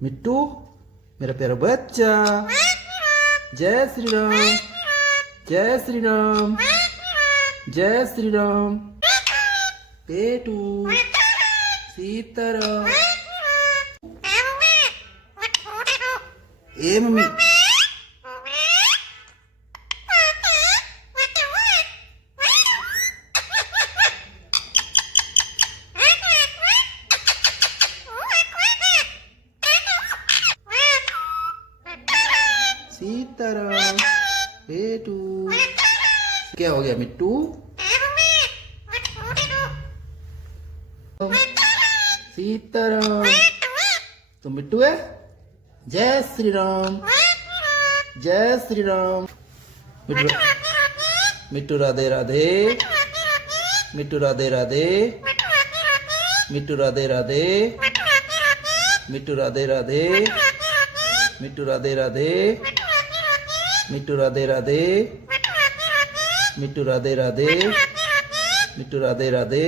मिट्टू मेरा प्यारा बच्चा। जय श्री राम, जय श्री राम, जय श्री राम। पेटू, सीताराम। ए मम्मी, सीताराम। पेटू, क्या हो गया मिट्टू? सीताराम। तो मिट्टू है। जय श्री राम, जय श्री राम। मिट्टू, मिट्टू राधे राधे, मिट्टू राधे राधे, मिट्टू राधे राधे, मिट्टू राधे राधे, मिट्टू राधे राधे, मिट्टू राधे राधे, मिट्टू राधे राधे, मिट्टू राधे राधे।